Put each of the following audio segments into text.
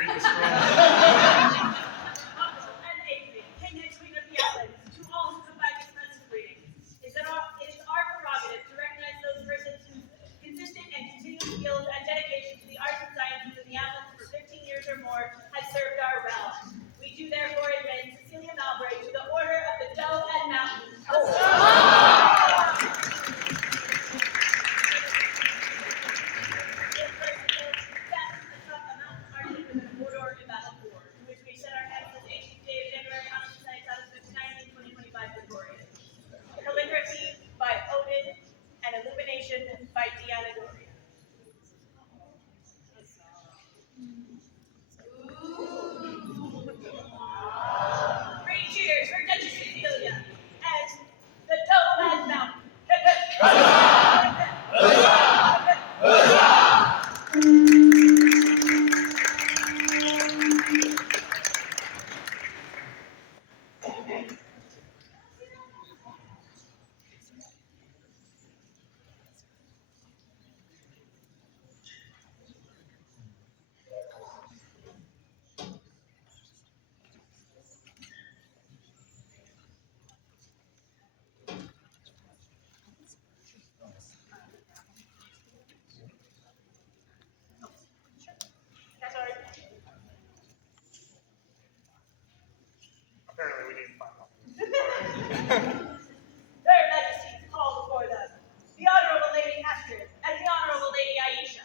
Read the scroll. And Adrian, King and Queen of the Outlands, to all who come by this present reading, it is our prerogative to recognize those persons whose consistent and continued skills and dedication to the arts and sciences in the Outlands for 15 years or more has served our realm. We do therefore admit Cecilia Mowbray to the Order of the Doe and Mountain. Calligraphy by Odin and illumination by Deanna Doria. Three cheers for Duchess Cecilia and the Doe Mountain. That's all right. Apparently we need 5 more. Their Majesties call before them the Honorable Lady Astrid and the Honorable Lady Aisha.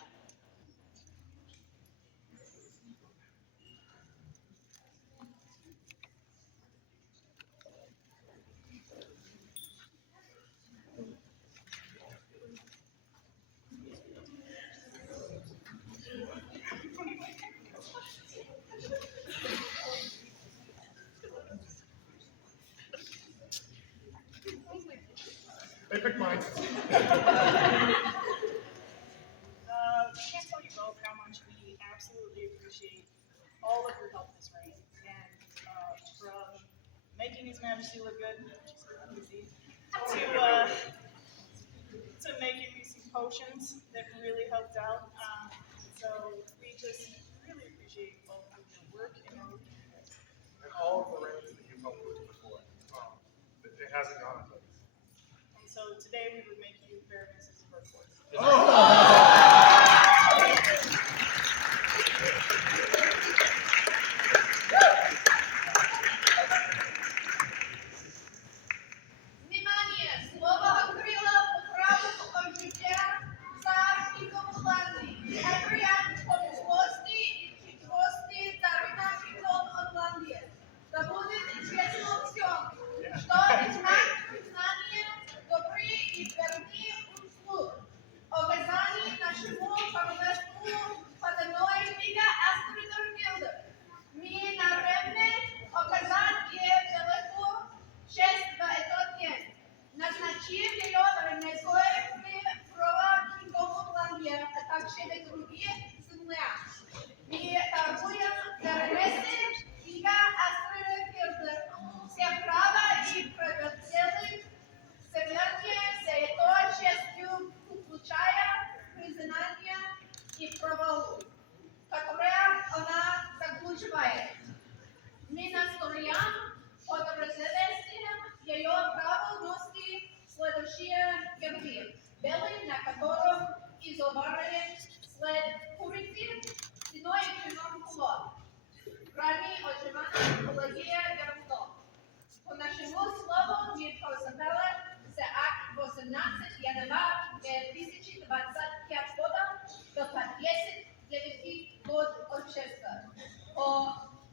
They picked mine. We can't tell you both how much we absolutely appreciate all of your help this reign, and from making His Majesty look good, which is not easy, to making me some potions that really helped out. So we just really appreciate all of your work and all of you guys. And all of the reigns that you've helped with before. It hasn't gone unnoticed. And so today we would make you Baroness of Burkwood. Внимание! Слово открыло праву життя царських Орландії. Адриан Помослости и Читрости царина Пикон Орландии. Да будет известно всем, что знак признания добры и верны услуг. Оказание нашему королевству подобной книга Астрида Гилда. Мы наравне оказать ей великую честь в этот день. Назначив ее ремеслой права Кингом Орландии, а также на другие земля. Мы торгуем за ремесле книга Астрида Гилда. Все права и правоцели севернее за этой честью, включая признание и провалу, которые она заключает. Мы настояем под развитием ее правильности следующие гербы, белый, на котором изображен след курицы, седой черным кулон. Ранее оживана экология верблюдов. По нашему слову мы посмотрели за акт 18 января 2025 года до 10 год общества. По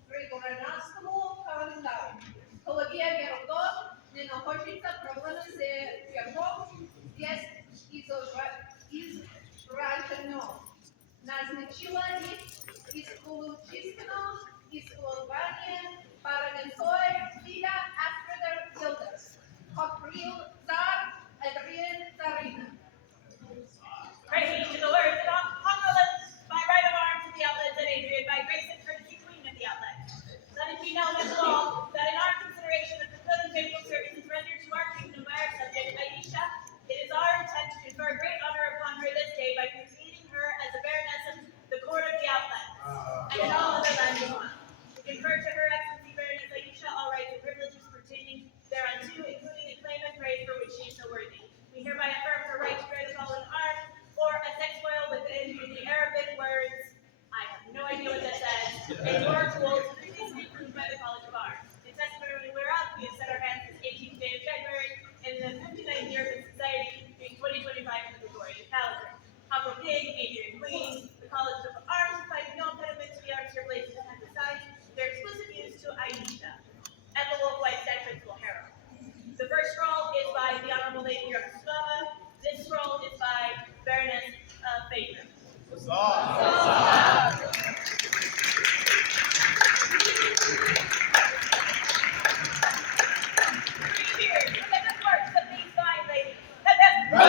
Григорианскому календарю. Экология верблюдов не находится проблемы с верблюдом здесь изображено. Назначила исключительно исследование параненцой книга Астрида Гилда. Открыл царь Адриан Царина. Praise to the Lord, the Outlands, by right of arms of the Outlands and Adrian, by grace and courtesy, Queen of the Outlands. Let it be known as law that in our consideration of the good and faithful services rendered to our kingdom by our subject Aisha, it is our intent to confer great honor upon her this day by creating her as a Baroness of the Court of the Outlands. And in all other words. I have no idea what that says. And your rules previously approved by the College of Arts. In testimony whereof we have set our hands this 18th day of January in the 59th year of the Society being 2025 in the Gregorian calendar. Hopper King, Adrian Queen, the College of Arts finding no impediment to the arts here placed in society, their exclusive use to Aisha, and the Wolf White Side Principal Herald. The first scroll is by the Honorable Lady Yaroslava. This scroll is by Baroness Phaedra. Three cheers for the good works of these fine ladies. Hip, hip.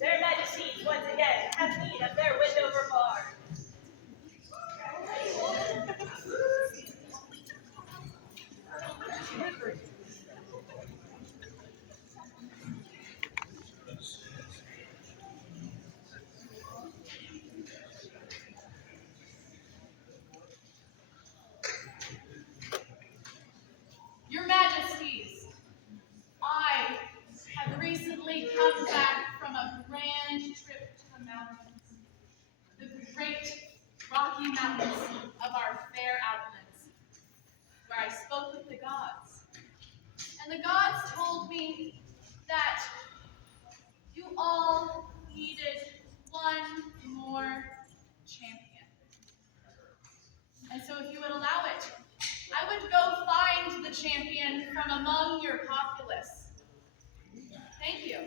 Their Majesties once again have need of their Windover bar. Your Majesties, I have recently come back from a grand trip to the mountains, the great Rocky Mountains of our fair Outlands, where I spoke with the gods. And the gods told me that you all needed one more champion. And so if you would allow it, I would go find the champion from among your populace. Thank you.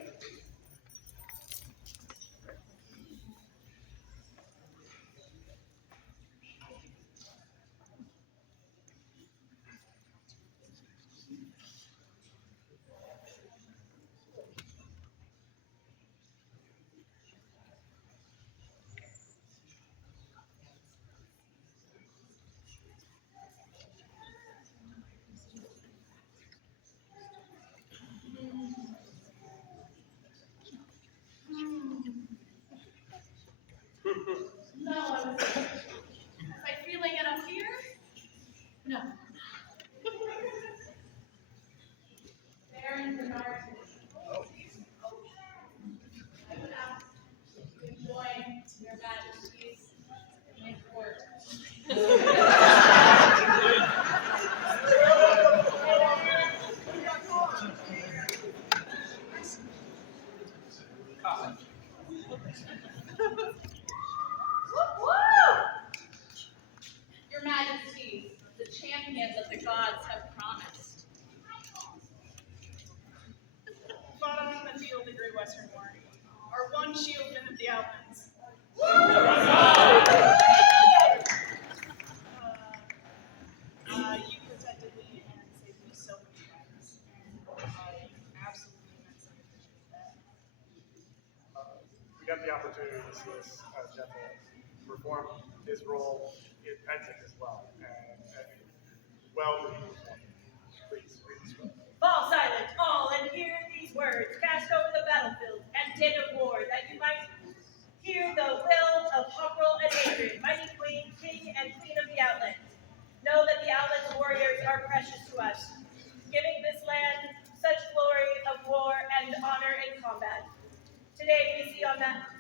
No, was I feeling it up here? No. There in the garden. I would ask you to join your Majesties in court. Your Majesties, the champion that the gods have promised. Fought on the field of Great Western War, our one shieldman of the Outlands. You protected me and saved me so many times, and I absolutely immensely appreciate that. We got the opportunity to see this gentleman perform his role in fencing as well. And well, please read the script. Fall silent, all, and hear these words cast over the battlefield and din of war, that you might hear the will of Hockrell and Adrian, mighty queen, king, and queen of the Outlands. Know that the Outlands warriors are precious to us, giving this land such glory of war and honor in combat. Today we see on that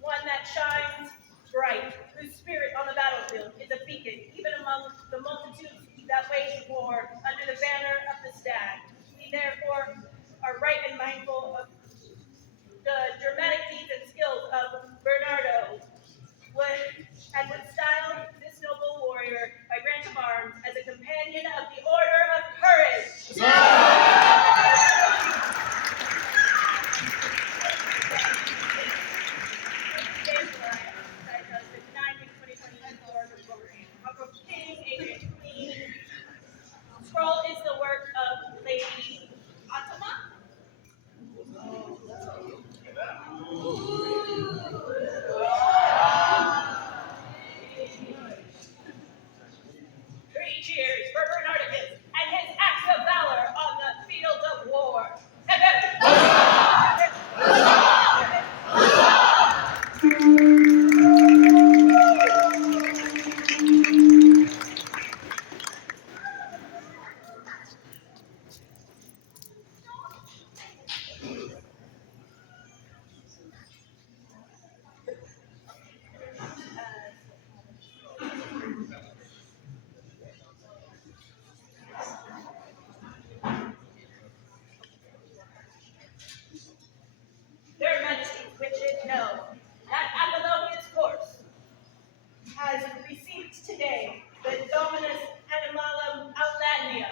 one that shines bright, whose spirit on the battlefield is a beacon, even among the multitudes that wage war under the banner of the stag. We therefore are right and mindful of the dramatic deeds and skills of Bernardo, and would style this noble warrior by grant of arms as a companion of the Order of Courage. Scroll is the work of Lady Atama. know that Apollonius course has received today the Dominus Animalum Outlandium.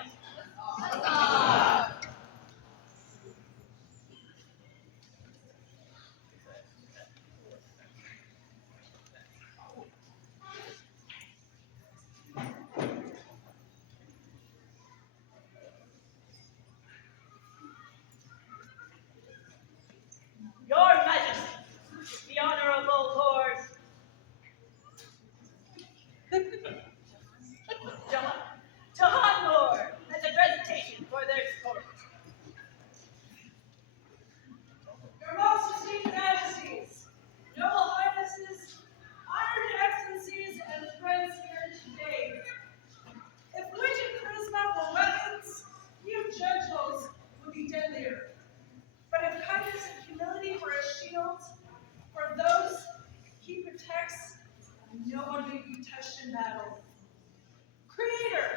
Your Majesty, the Honorable Lord John Moore has a presentation for their court. Your most esteemed majesties, noble highnesses, honored excellencies, and friends here today. If wit and charisma were weapons, you generals would be deadlier. But if kindness and humility were a shield for those he protects, no one may be touched in battle. Creator,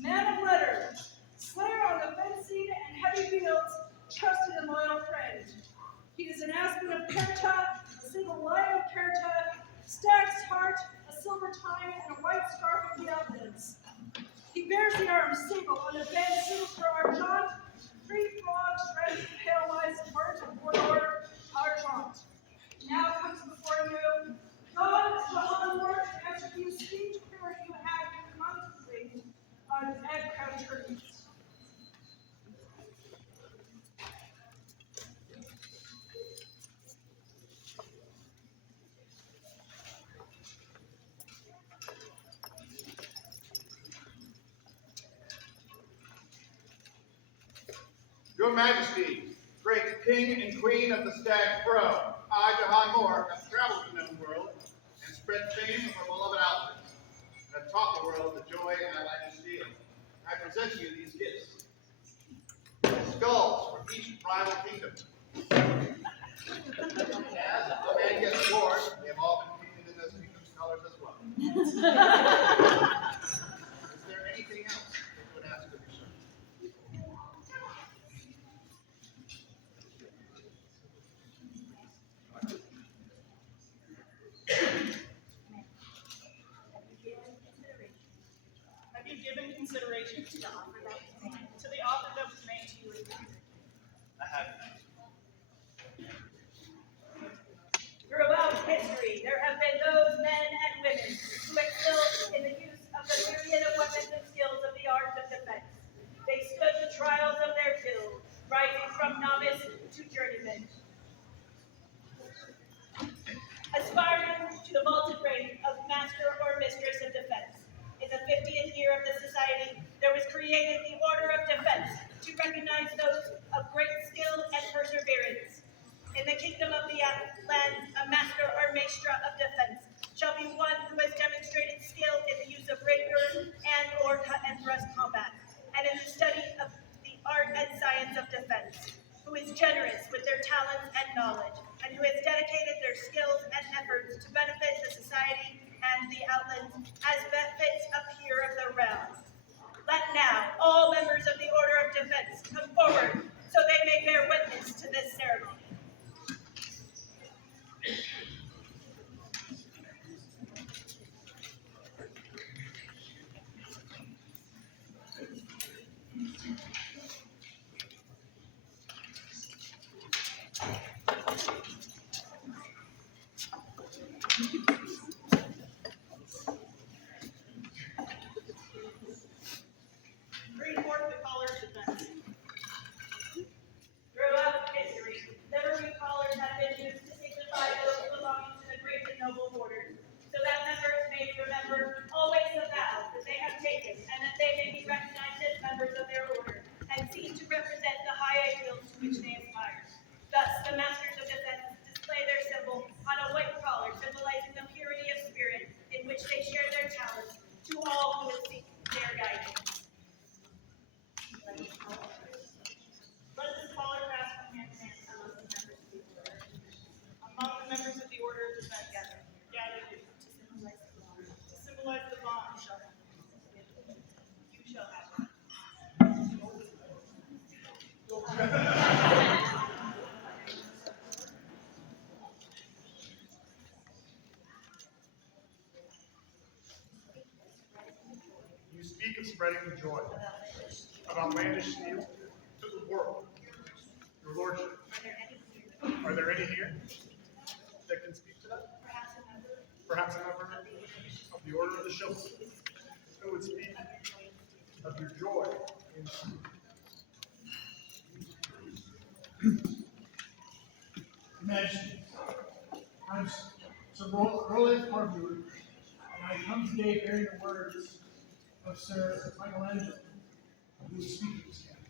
man of letters, slayer on the fencing and heavy fields, trusted and loyal friend. He is an aspen of Kerta, a single lion of Kerta, stag's heart, a silver time, and a white scarf of the Outlands. He bears the arms sable on a bed sinister argent, 3 frogs red with pale lights and birds of warlord argent. Now comes before you, God Jehan Lord, as if you speech prayer you had contemplated on Ed Crown Turkeys. Your Majesty, great King and Queen of the Stag Throne, I, Jahan Moore, have traveled the known world and spread fame of our beloved Outlands, and have taught the world the joy Outlanders feel. I present to you these gifts. Skulls for each rival kingdom. As a man gets born, they have all been painted in those kingdoms' colors as well. Is there anything else you would ask of your sir? Have you given consideration to the offer that was made to you? I have. Throughout history, there have been those men and women who excelled in the use of the myriad of weapons and skills of the art of defense. They stood the trials of their guild, rising from novice to journeyman. Aspiring to the vaulted rank of master or mistress of defense. In the 50th year of the society, there was created the Order of Defense to recognize those of great skill and perseverance. In the kingdom of the Outlands, a master or maestra of defense shall be one who has demonstrated skill in the use of rapier and or cut and thrust combat, and in the study of the art and science of defense, who is generous with their talents and knowledge, and who has dedicated their skills and efforts to benefit the society and the Outlands as befits a peer of the realm. Let now all members of the Order of Defense come forward so they may bear witness to this ceremony. keep spreading the joy of outlandish steel to the world. Your Lordship, are there any here that can speak to that? Perhaps a member of the Order of the Chivalry who would speak of your joy in steel. Majesty, I'm Sir Roland Corbeau, and I come today bearing the words of Sir Michelangelo, who is speaking this morning.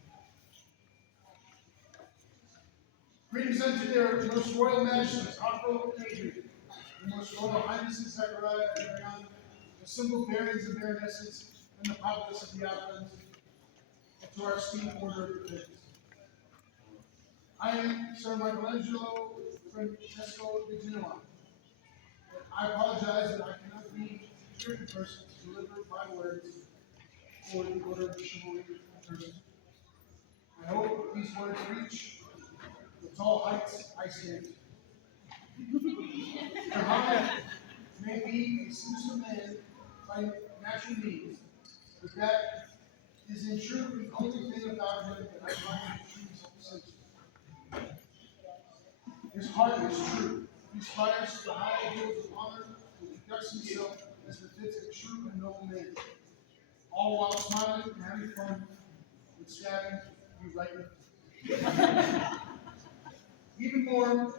Greetings unto their most royal majesties, Otto and Adrian, the most royal highnesses, Zechariah and Marianne, the simple barons and baronesses, and the populace of the Outlands, and to our esteemed order of the Prince. I am Sir Michelangelo Francesco de Genoa. I apologize that I cannot be here in person to deliver my words for the order of chivalry in person. I hope these words reach the tall heights I stand. Muhammad may be a sinister man by natural means, but that is in truth the only thing about him that I find truly sensitive. His heart is true. He aspires to the high ideals of honor and conducts himself as befits a true and noble man, all while smiling and having fun with stabbing you right in the face. Even more,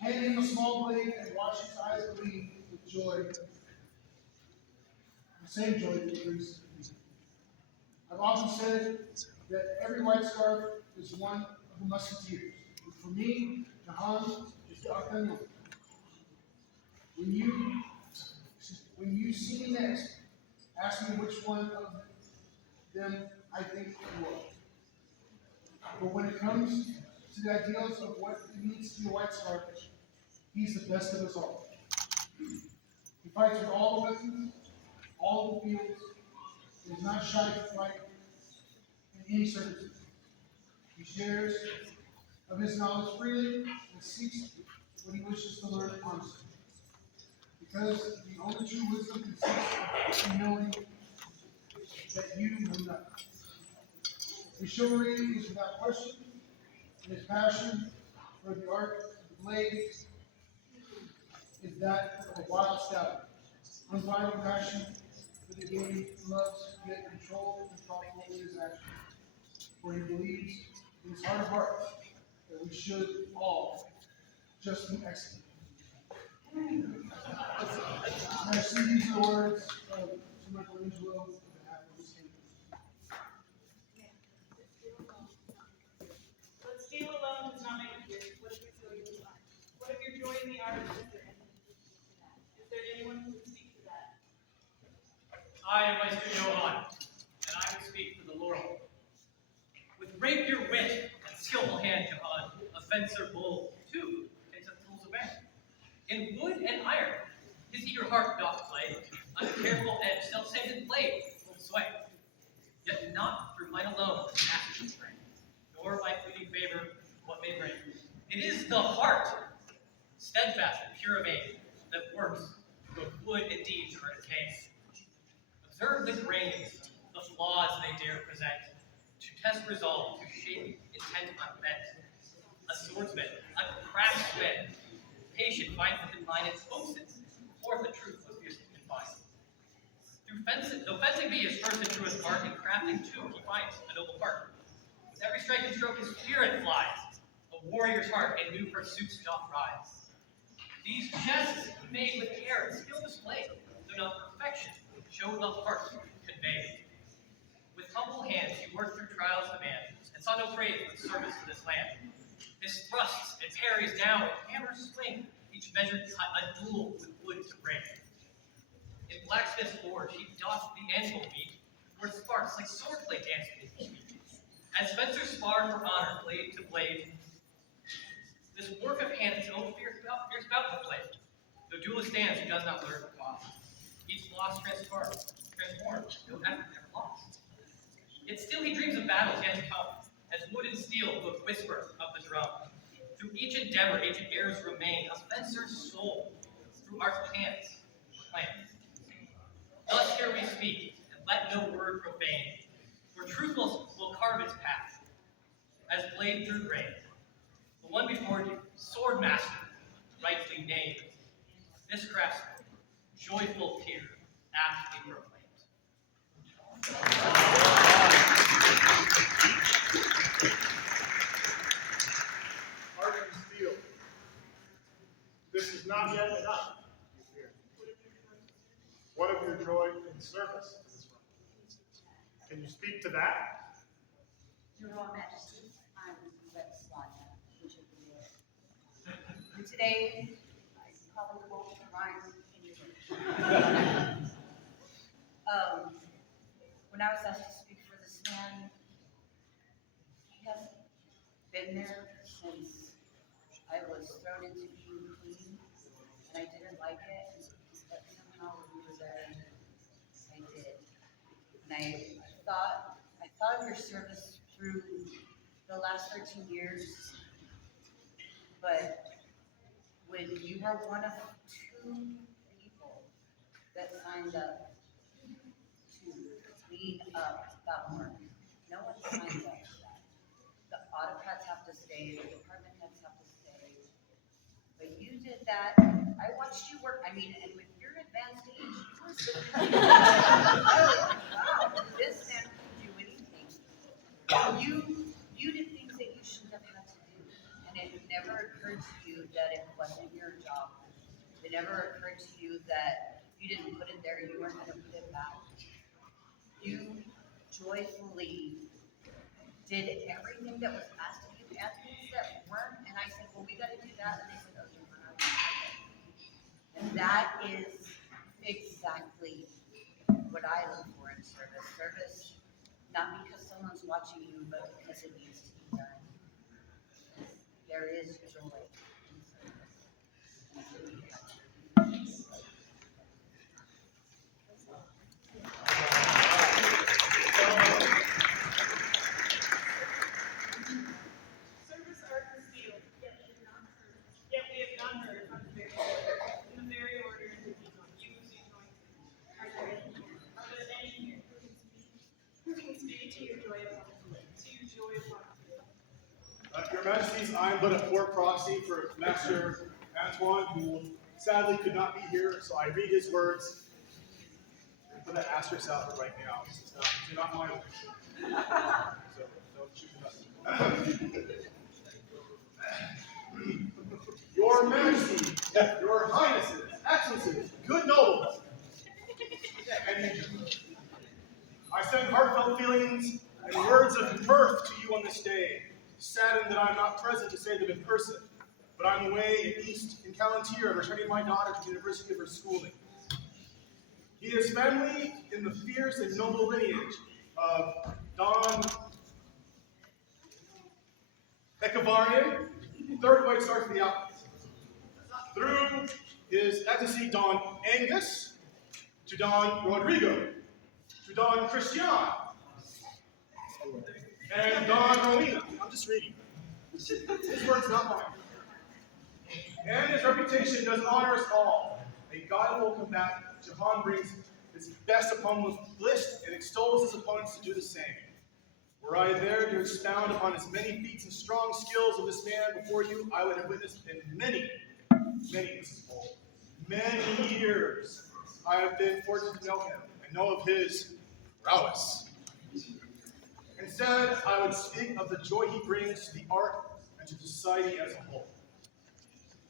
hand him a small blade and watch his eyes gleam with joy, the same joy that he brings to me. I've often said that every white scarf is one of the musketeers. And for me, Jahan is D'Artagnan. When you see me next, ask me which one of them I think you are. But when it comes to the ideals of what it means to be a white scarf, he's the best of us all. He fights with all the weapons, all the fields, and is not shy to fight in any circumstance. He shares of his knowledge freely and seeks what he wishes to learn honestly. Because the only true wisdom consists in knowing that you know nothing. His chivalry is without question, and his passion for the art of the blade is that of a wild stallion. Unbridled passion for the game he loves, yet controlled and thoughtful in his actions. For he believes in his heart of hearts that we should all just be excellent. I see these are the words of Michelangelo on behalf of his kingdom. But steel alone does not make it good. What if it's going to be fine? What if your joy in the art is there? Is there anyone who would speak to that? I am Meister Johann, and I would speak for the laurel. With rapier wit and skillful hand, Johann, a fencer bold, too, takes up tools of man. In wood and iron, his eager heart doth play, on careful edge, self-sated blade will sway. Yet not through might alone does action spring, nor by fleeting favor what may bring. It is the heart, steadfast and pure of aim, that works, both wood and deeds are in case. Observe the grains, the flaws they dare present, to test resolve, to shape intent unbent. A swordsman, a craftsman, patient finds within line its boasts, forth the truth was fiercely confined. Though fencing be his first and truest part, in crafting too he finds a noble part. With every striking stroke his spirit flies, a warrior's heart in new pursuits doth rise. These chests made with care and skill displayed, though not perfection, show the heart conveyed. With humble hands he worked through trials demand, and saw no praise but service to this land. His thrusts and parries down, hammers swing, each measured cut a duel with wood to bring. In blacksmith's forge he doth the anvil beat, where sparks like swordplay dance beneath his feet. As fencers spar for honor, blade to blade, this work of hand is no fierce bout to play. Though duelist stands who does not learn the cost. Each loss transformed, no effort ever lost. Yet still he dreams of battles yet to come, as wood and steel both whisper of the drum. Through each endeavor, ancient heirs remain, a fencer's soul, through art's hands proclaimed. Thus here we speak, and let no word profane, where truth will carve its path, as blade through grain. The one before you, sword master, rightly named, this craftsman, joyful peer, aptly proclaimed. Art and steel. This is not yet enough, you fear. What of your joy in service to this realm? Can you speak to that? Your Royal Majesty, I'm Rex Swania, which of the Lord. And today, I probably won't rhyme anymore. When I was asked to speak for this man, he hasn't been there since I was thrown into being queen, and I didn't like it, but somehow we were there, and I did. And I thought of your service through the last 13 years, but when you were one of 2 people that signed up to clean up that work, no one signs up for that. The autocrats have to stay, the department heads have to stay, but you did that. I watched you work. I mean, and with your advanced age, you were so I was like, wow, this man can do anything. You did things that you shouldn't have had to do, and it never occurred to you that it wasn't your job. It never occurred to you that you didn't put it there, you weren't going to put it back. You joyfully did everything that was asked of you, and things that weren't. And I said, well, we got to do that, and they said, oh, you're not. And that is exactly what I look for in service. Service, not because someone's watching you, but because it needs to be done. There is joy in service. And so we have to. Service, art, and steel. Yet we have not heard from the very order in which you joined. Are there any here who can speak to your joy upon Your Majesties, I am but a poor proxy for Master Antoine, who sadly could not be here, so I read his words and put that asterisk out right now. This is not my wish. So don't shoot nothing. Your Majesty, Your Highnesses, Excellencies, good nobles, and I send heartfelt feelings and words of mirth to you on this day, saddened that I'm not present to say them in person, but I'm away east in Calontier, returning my daughter to the university of her schooling. He is family in the fierce and noble lineage of Don Echevarian, third White Star for the Outlands. Through his Excellency Don Angus, to Don Rodrigo, to Don Christian, and Don Rowena. I'm just reading. His word's not mine. And his reputation does honor us all. A guideful combatant, Jahan brings his best upon the list and extols his opponents to do the same. Were I there to expound upon his many feats and strong skills of this man before you, I would have witnessed in many, Mrs. Bull, many years I have been fortunate to know him and know of his prowess. Instead, I would speak of the joy he brings to the art and to society as a whole.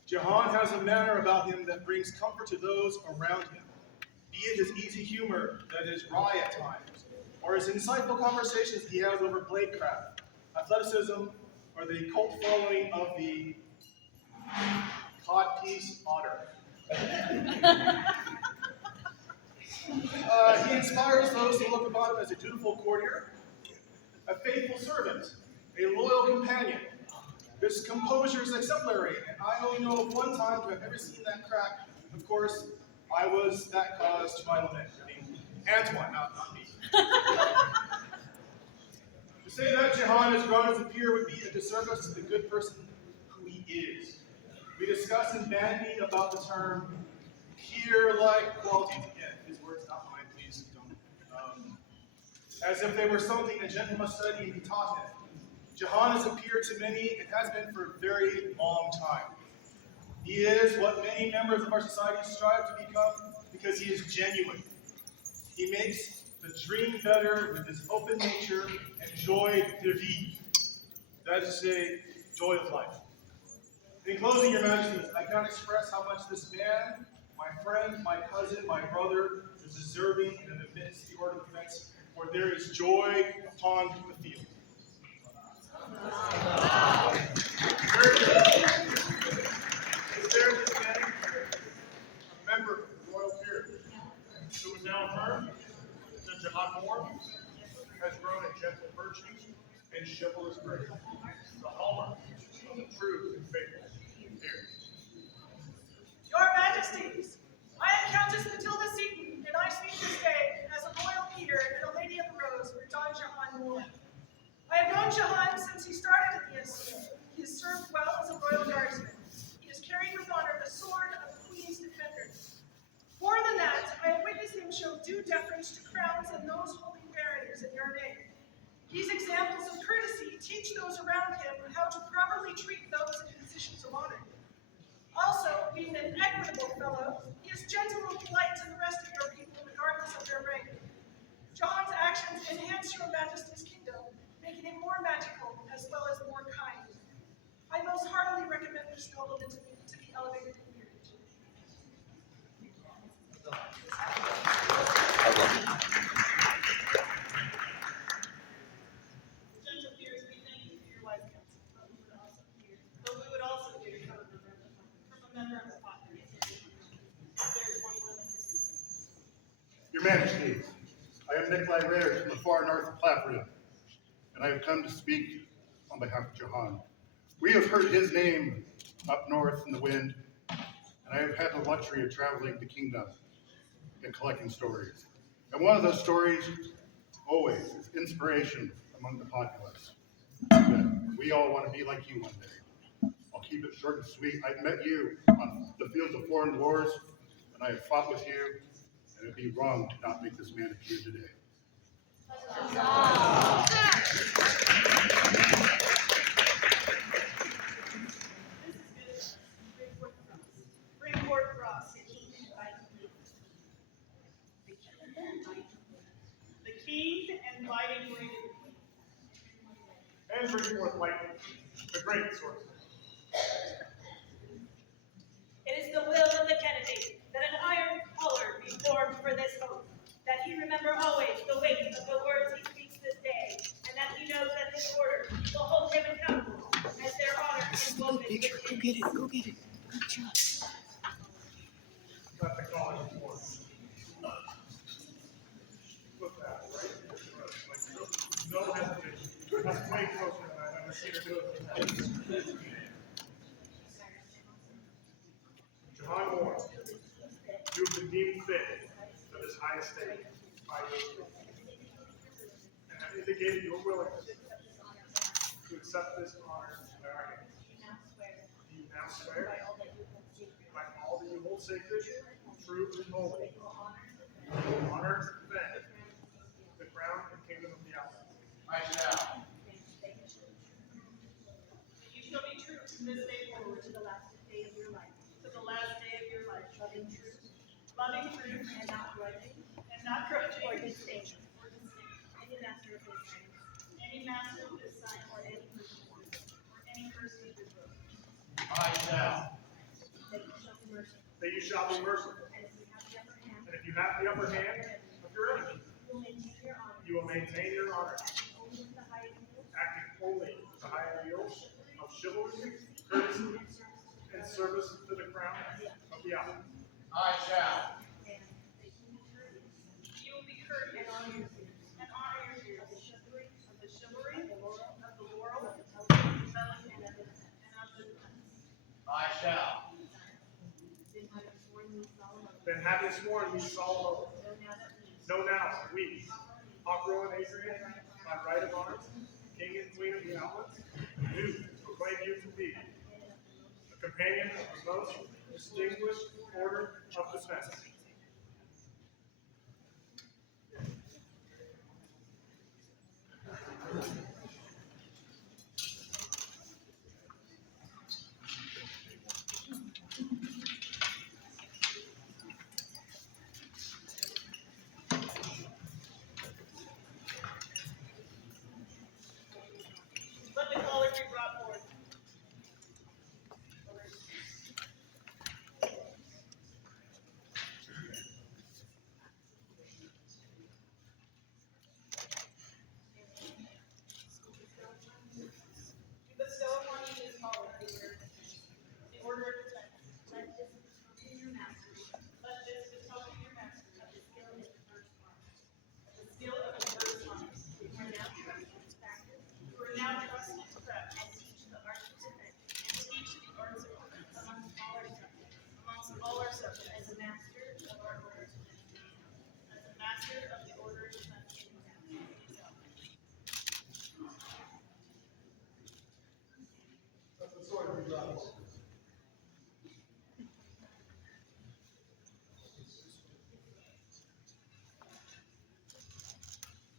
Jahan has a manner about him that brings comfort to those around him, be it his easy humor that is wry at times, or his insightful conversations he has over bladecraft, athleticism, or the cult following of the codpiece otter. He inspires those who look upon him as a dutiful courtier, a faithful servant, a loyal companion. His composure is exemplary, and I only know of one time to have ever seen that crack. Of course, I was that cause to my lament. I mean, Antoine, not me. To say that Jahan has grown as a peer would be a disservice to the good person who he is. We discuss in bandy about the term peer-like qualities. Again, his words, not mine, please don't as if they were something a gentleman must study and be taught in. Jahan has appeared to many and has been for a very long time. He is what many members of our society strive to become because he is genuine. He makes the dream better with his open nature and joy de vivre. That is to say, joy of life. In closing, Your Majesties, I cannot express how much this man, my friend, my cousin, my brother, is deserving and admits the order of defense, where there is joy upon the field. Very good. Is there this man, a member of the royal peerage, who is now affirmed that Jahan Moore has grown in gentle virtues and chivalrous grace, the hallmark of a true and faithful peer. Your Majesties, I am Countess Matilda Seton, and I speak this day as a royal peer and a Lady of the Rose for Don Jahan Moore. I have known Jahan since he started at the SCO. He has served well as a royal guardsman. He has carried with honor the sword of the Queen's defender. More than that, I have witnessed him show due deference to crowns and those holding barriers in your name. These examples of courtesy teach those around him how to properly treat those in positions of honor. Also, being an equitable fellow, he is gentle and polite to the rest of your people regardless of their rank. John's actions enhance your Majesty's kingdom, making it more magical as well as more kind. I most heartily recommend this nobleman to be elevated in peerage. Gentle peers, we thank you for your wise counsel, but we would also hear from a member of the populace. There's one willing to speak. Your Majesty, I am Nikolai Reyes from the far north of Clafferton, and I have come to speak on behalf of Jahan. We have heard his name up north in the wind, and I have had the luxury of traveling the kingdom and collecting stories. And one of those stories, always, is inspiration among the populace. That we all want to be like you one day. I'll keep it short and sweet. I met you on the fields of foreign wars, and I have fought with you, and it'd be wrong to not make this man appear today. Bring forth Ross. The king and mighty ring. And bring forth lightning, the great sorcerer. It is the will of the Kennedy that an iron collar be formed for this oath, that he remember always the weight of the words he speaks this day, and that he knows that his order will hold him accountable as their honor is woven with his. Go get it. Go get it. Good job. Let the collar be formed. Put that right in your throat, like no hesitation. That's way closer than I've ever seen her do it. Jahan Moore, you have been deemed fit for this high estate by your king, and have indicated your willingness to accept this honor by our hands. Do you now swear by all that you hold sacred, true, and holy, to honor and defend the crown and kingdom of the Outlands? I shall. You shall be true from this day forward to the last day of your life. To the last day of your life. Loving truth. Loving truth. And not grudging. And not grudging. Or disdain. Or disdain. Any master of this sign. Any master of this sign. Or any person. Or any person of this road. I shall. That you shall be merciful. That you shall be merciful. And if you have the upper hand. And if you have the upper hand of your enemy, You will maintain your honor. you will maintain your honor, Acting only with the high ideals. acting only with the high ideals of chivalry, courtesy, and service to the crown of the Outlands. I shall. You will be courteous and honor your peers of the chivalry, of the laurel, of the belly, and of the defense. I shall. Then having sworn me solemn oath, know now that we, Hawkrow and Adrian, by right of arms, King and Queen of the Outlands, do proclaim you to be a companion of the most distinguished order of defense.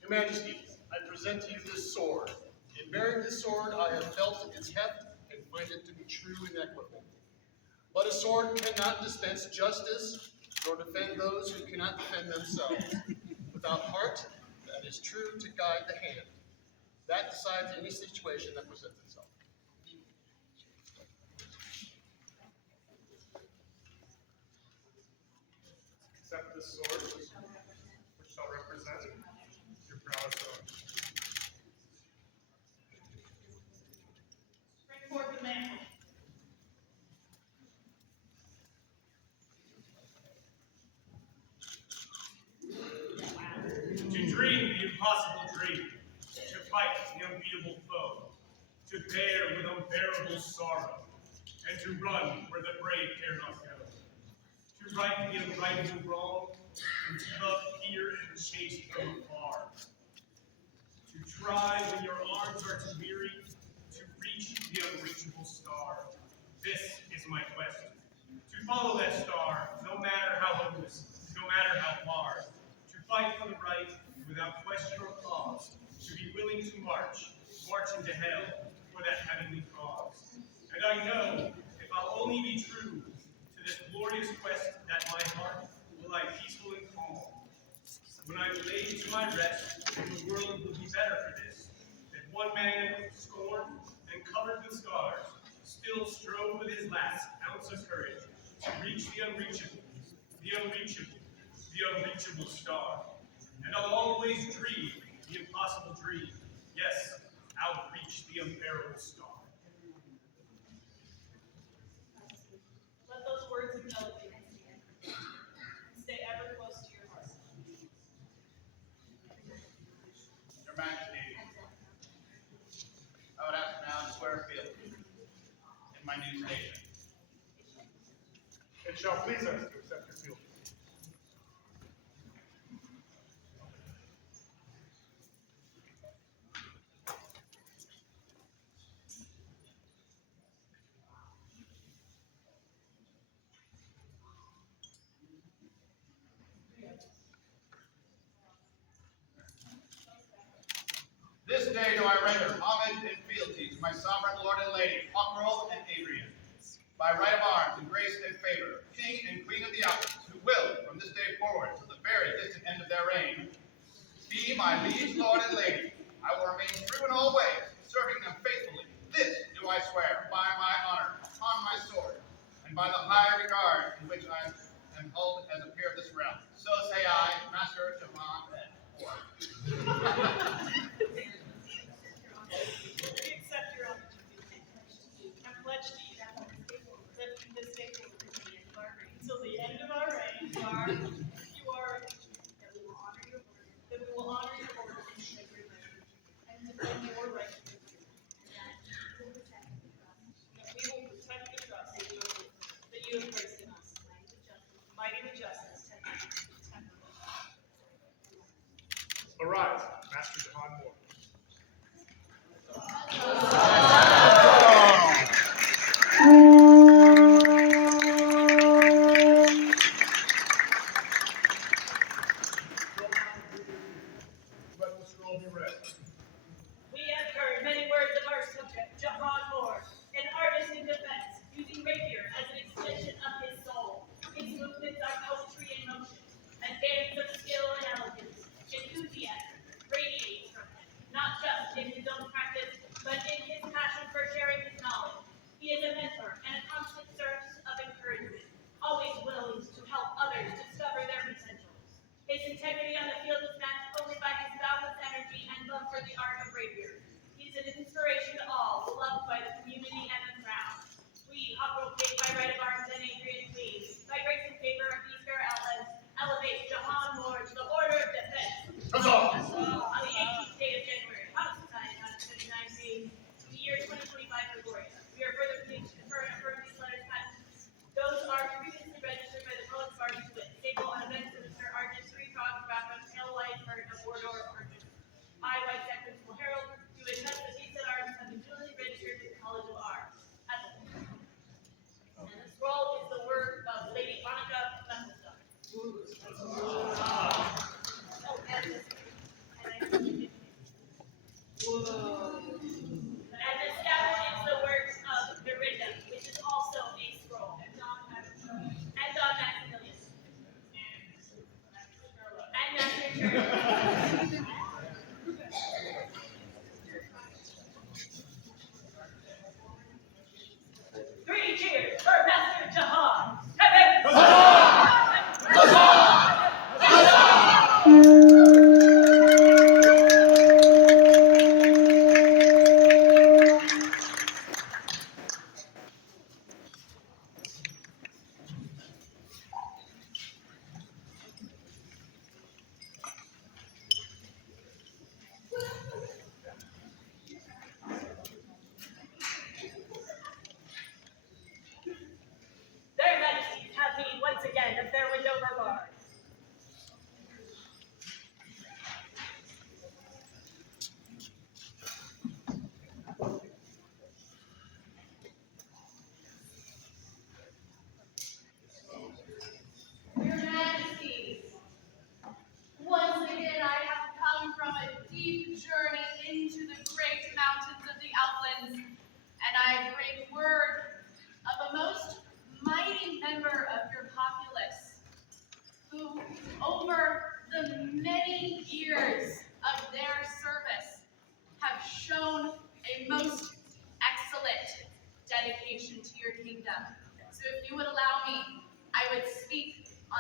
Your Majesties, I present to you this sword. In bearing this sword, I have felt its heft and find it to be true and equitable. But a sword cannot dispense justice, nor defend those who cannot defend themselves. Without heart, that is true to guide the hand. That decides any situation that presents itself. Accept this sword, which shall represent your prowess. Bring forth the mantle. To dream the impossible dream, to fight the unbeatable foe, to bear with unbearable sorrow, and to run where the brave dare not go, to right the unrightful wrong, and to love fear and chase from afar, to try when your arms are too weary, to reach the unreachable star. This is my quest, to follow that star, no matter how hopeless, no matter how far, to fight for the right without question or pause, to be willing to march into hell for that heavenly cause. And I know, if I'll only be true to this glorious quest, that my heart will lie peaceful and calm. When I'm laid to my rest, the world will be better for this. That one man, scorned and covered with scars, still strove with his last ounce of courage to reach the unreachable, the unreachable, the unreachable star. And I'll always dream the impossible dream. Yes, I'll reach the unbearable star. Let those words envelop you and stay ever close to your heart. Your Majesty, I would ask now to swear fealty in my new station. It shall please us to accept your fealty. This day do I render homage and fealty to my sovereign lord and lady, Hawkerl and Adrian, by right of arms and grace and favor, king and queen of the Outlands, who will, from this day forward to the very distant end of their reign, be my liege lord and lady. I will remain true in all ways, serving them faithfully. This do I swear by my honor, upon my sword, and by the high regard in which I am held as a peer of this realm. So say I, Master Jahan Ben. We accept your homage and pledge to you that from this day forward until the end of our reign, that we will honor your word, and defend your right to that we will protect the trust that you have placed in us, mighty with justice, Arise, Master Jahan Moore.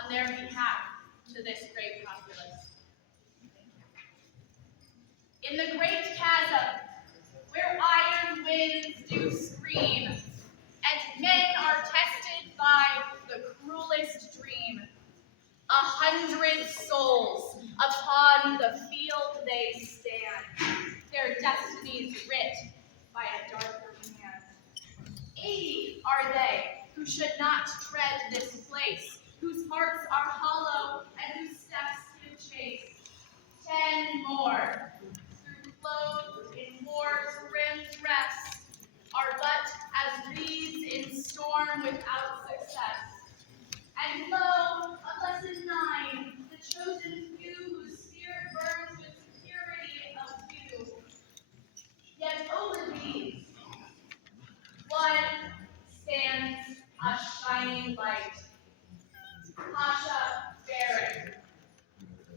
on their behalf to this great populace. In the great chasm, where iron winds do scream, and men are tested by the cruelest dream, 100 souls upon the field they stand, their destinies writ by a darker hand. 80 are they who should not tread this place, whose hearts are hollow and whose steps give chase. 10 more, who clothed in war's grim dress, are but as reeds in storm without success. And lo, a blessed 9, the chosen few whose spirit burns with purity of view. Yet over these, one stands a shining light, Pasha Baron,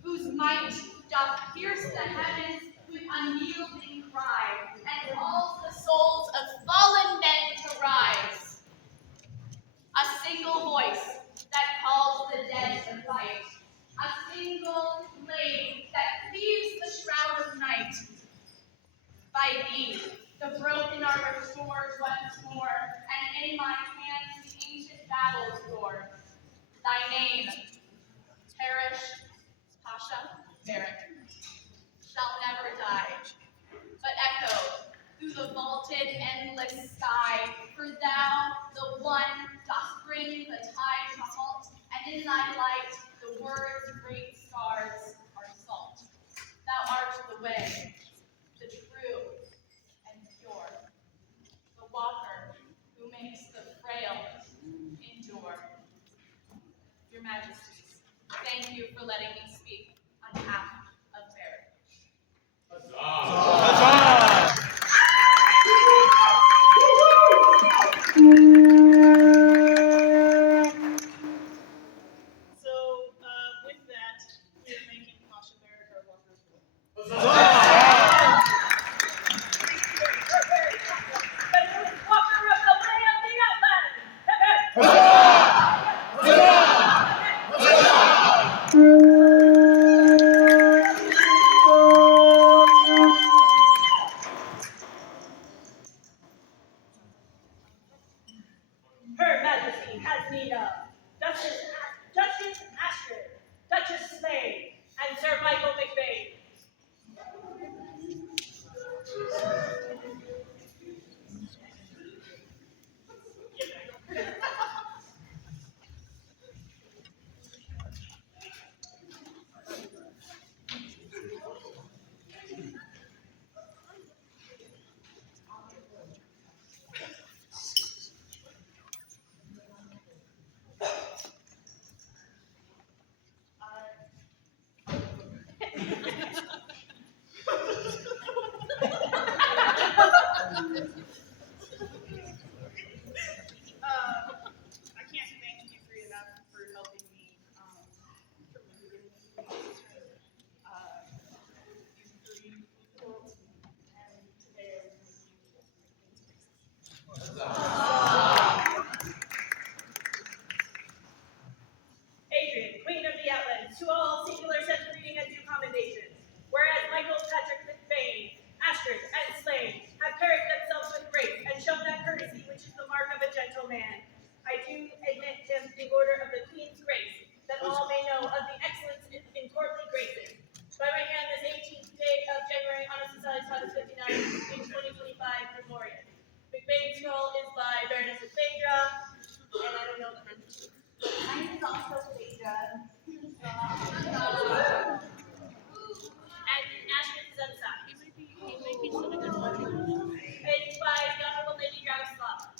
whose might doth pierce the heavens with unyielding cry, and calls the souls of fallen men to rise. A single voice that calls the dead to fight, a single blade that cleaves the shroud of night. By thee, the broken are restored once more, and in my hands the ancient battles roar. Thy name, perished Pasha Baron, shall never die, but echo through the vaulted endless sky, for thou, the one, dost bring the tide to halt, and in thy light the world's great stars are salt. Thou art the way, the true and pure, the walker who makes the frail endure. Your Majesties, thank you for letting me speak on behalf of Baron. So, with that, we are making Pasha Barrett our walker of the The newest walker of the way of the Outlands. Her Majesty has need of Duchess Astrid, Duchess Slade, and Sir Michael McBain. I can't thank you three enough for helping me from the beginning of the season. You three built, and today I was Adrian, Queen of the Outlands, to all singular set reading and due commendations. Whereas Michael Patrick McBain, Astrid, and Slade have carried themselves with grace and shown that courtesy which is the mark of a gentleman, I do admit him the order of the Queen's grace, that all may know of the excellence in courtly graces. By my hand this 18th day of January, on a society title 59, in 2025, memorial. McBain's scroll is by Baroness of Phaedra, and I don't know the Mine is also Phaedra. and Ashton's outside. It's by the Honorable Lady Dragoslava.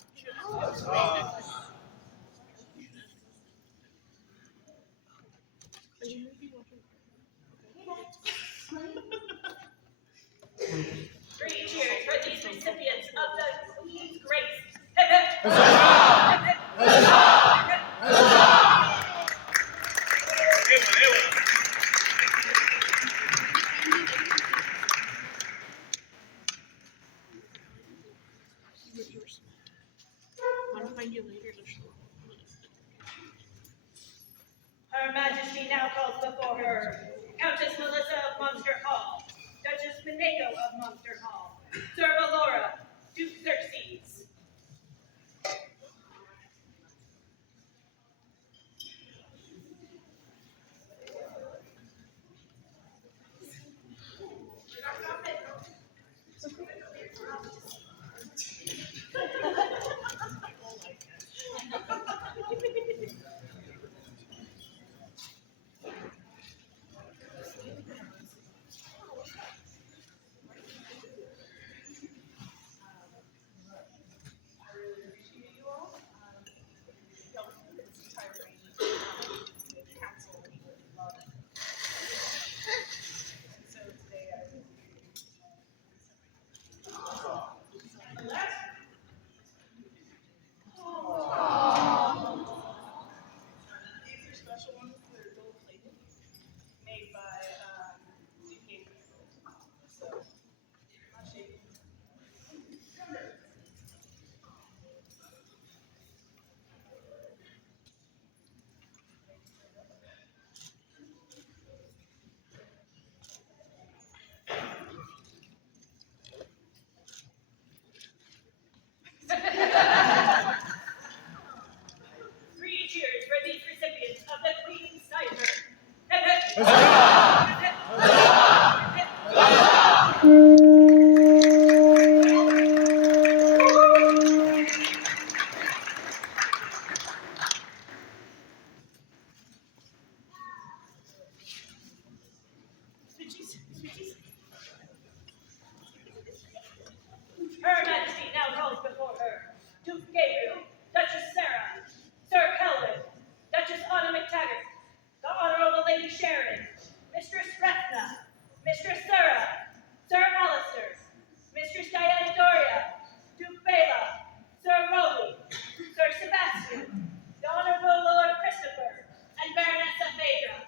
Three cheers for these recipients of the Queen's Grace. Hip hip. Hip hip. Her now calls before her Countess Melissa of Munster Hall, Duchess Minako of Munster Hall, Sir Valora, Duke Xerxes. I really appreciate you all. Y'all do this entire range with council and with love. And so today I really these are special ones. They're gold plated, made by Duke. So, not shaking. Three cheers for these recipients of the Queen's Cipher. Hip, hip. Hip, hip. Hip, hip. Switchies, switchies. Her Majesty now calls before her Duke Gabriel, Duchess Sarah, Sir Kelvin, Duchess Anna McTaggart, the Honorable Lady Sharon, Mistress Rethna, Mistress Sarah, Sir Alistair, Mistress Diana Doria, Duke Bela, Sir Rowley, Sir Sebastian, the Honorable Lord Christopher, and Baroness Phaedra.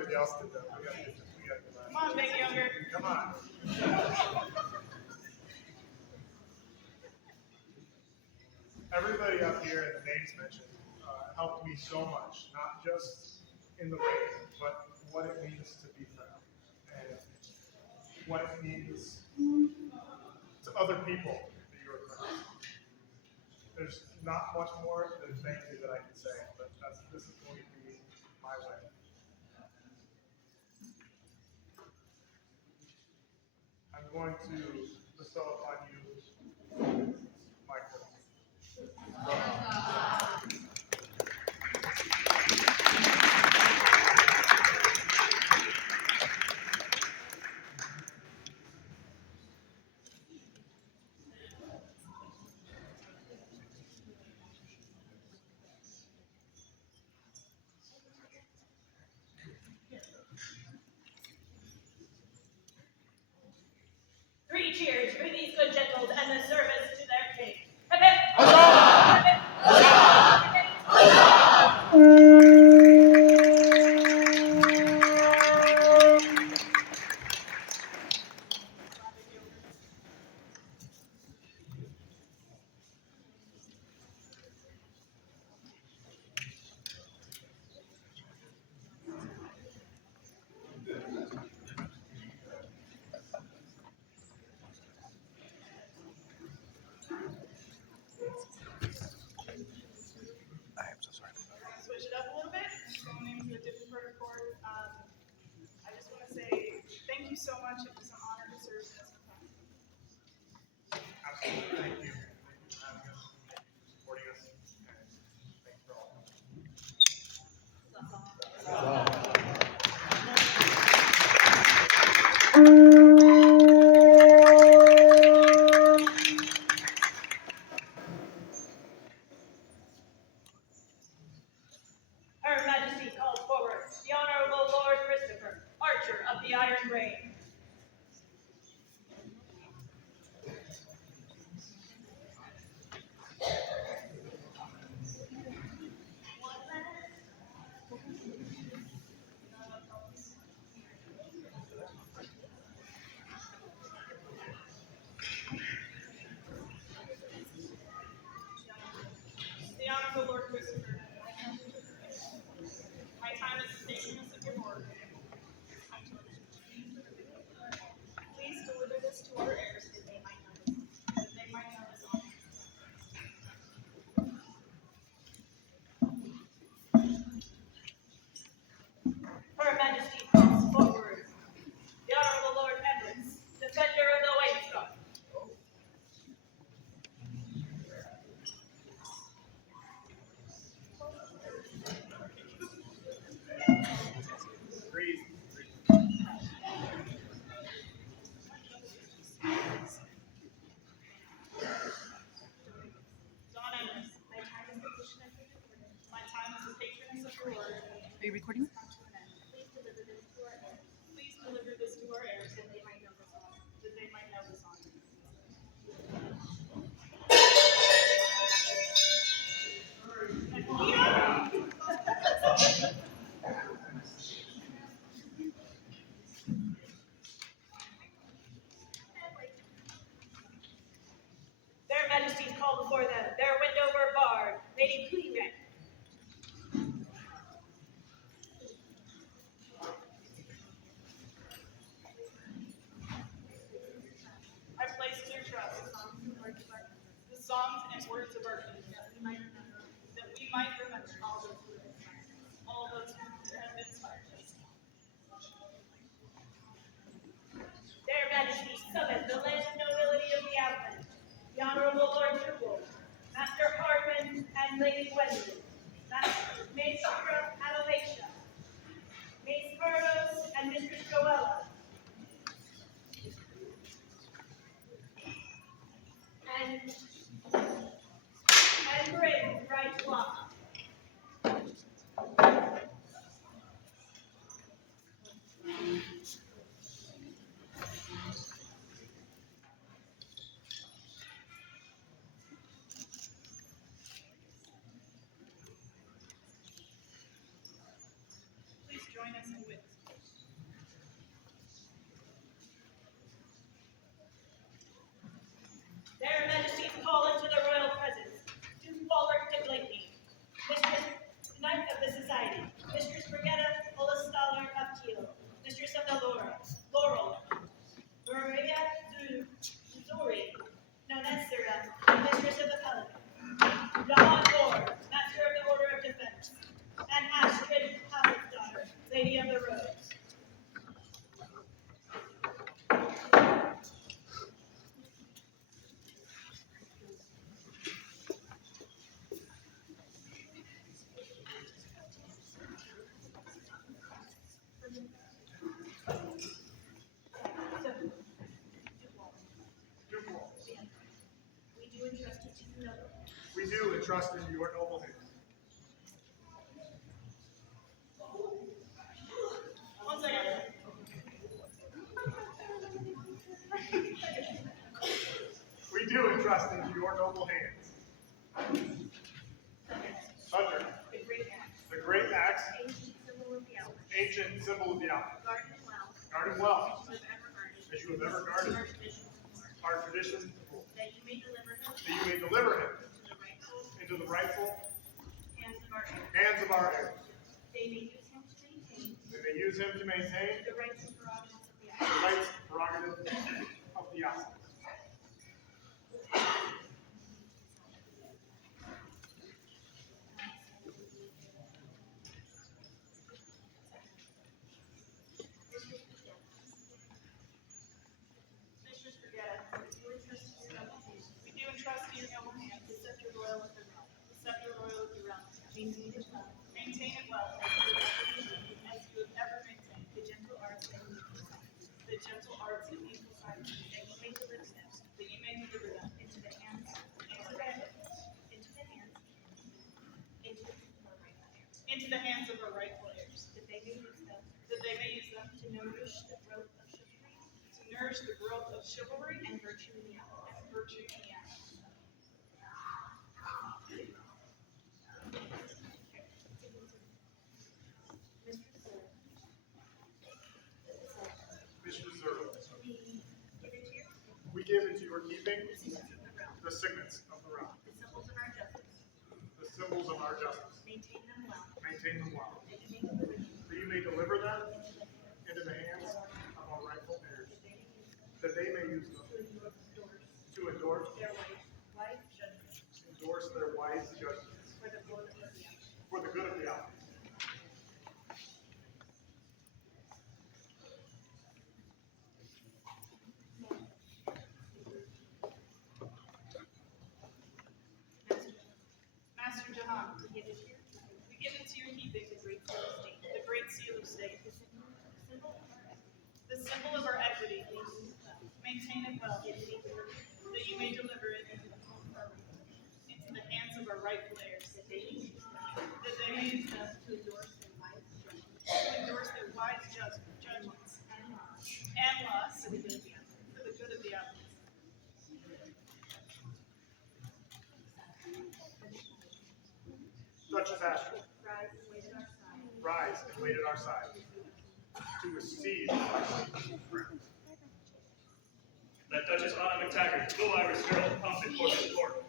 everybody else did though. We gotta Come on, big younger. Come on. Everybody up here and the names mentioned helped me so much, not just in the ring, but what it means to be proud and what it means to other people that you are proud. There's not much more than thank you that I can say, but this is going to be my way. I'm going to bestow upon you my crown. Three cheers for these good gentles and the service to their king. Hip hip! Hip hip! Hip hip! Switch it up a little bit, going into a different part of court. I just want to say thank you so much. It was an honor to serve as a friend. Absolutely. Thank you. Thank you for having us. Thank you for supporting us. And thanks for all. Her Majesty calls forward the Honorable Lord Christopher, Archer of the Iron Rain. The Honorable Lord Christopher, my time as the patroness of your Lord. Please deliver this to our heirs that they might know this honor. Her Majesty calls forward the Honorable Lord Edwards, Defender of the Wainscot. Breathe. John Edwards, my time as the patroness of your Lord. Are you recording? Please deliver this to our heirs that they might know this honor. Their Majesties call before them, their Windover Bard, Lady Cleveland. I place in your trust the songs and words of our King, that we might remember all those who have inspired us. Their Majesties summon the landed nobility of the Outlands, the Honorable Lord Tubal, Master Hardman and Lady Gwendolyn, Maestra Adelacia, Mace Murdos and Mistress Joella, and Bryn Bright Block. Please join us in witness. entrust into your noble hands. One second. We do entrust into your noble hands. Thunder, The great axe. the great axe, Ancient symbol of the Outlands. ancient symbol of the Outlands. Guard him well. Guard him well, As you have ever guarded. as you have ever guarded Our traditions of war. our traditions before, That you may deliver him that you may deliver him to the rightful into the rightful hands of our heirs. hands of our heirs. They may use him to maintain They may use him to maintain the rights and prerogatives of the the Outlands. rights and prerogatives of the Outlands. Mr. Spaghetti, we do entrust to your noble hands the scepter royal of the realm. The scepter royal of the realm. Maintain it well. Maintain it well, as you have ever maintained The gentle arts and needful science. the gentle arts and needful sciences, That you may deliver them that you may deliver them into the hands into the hands of our rightful heirs, that they may use them that they may use them to nourish the growth of chivalry to nourish the growth of chivalry and virtue in the Outlands. and virtue in the Outlands. Mr. Zerl, We give it to you, we give into your keeping the secrets of the realm, the signets of the realm, the symbols of our justice. the symbols of our justice. Maintain them well, Maintain them well, that you may deliver them that you may deliver them into the hands of our rightful heirs, that they may use them to endorse their wise judgment endorse their wise judgments for the good of the Outlands. for the good of the Outlands. Master Jahan, We give it to you, we give into your keeping the great seal of state, the symbol of our equity. Maintain it well, that you may deliver it into the hands of our rightful heirs, that they may use them to endorse their wise judgment to endorse their wise judgments and laws for the good of the Outlands. for the good of the Outlands. Duchess Ashton, Rise and wait at our side. rise and wait at our side to receive our seat. Let Duchess Anna McTaggart, full Irish Herald, come before this court.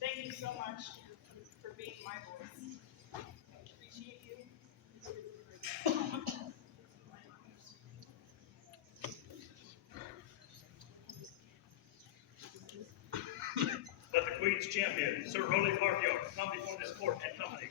Thank you so much for being my voice. I appreciate you. Let the Queen's champion, Sir Rowley Harkyard, come before this court and company.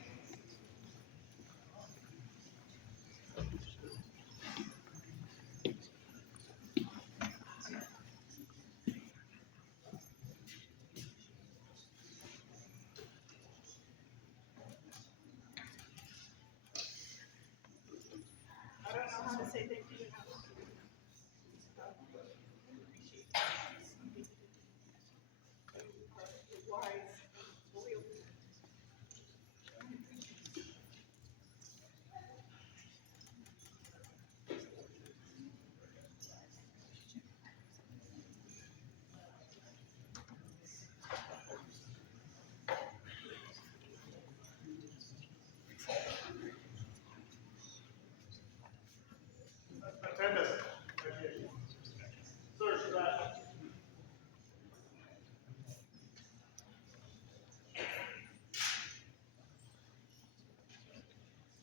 I don't know how to say thank you enough. Wise, loyal. Attendants, Sir Sebastian.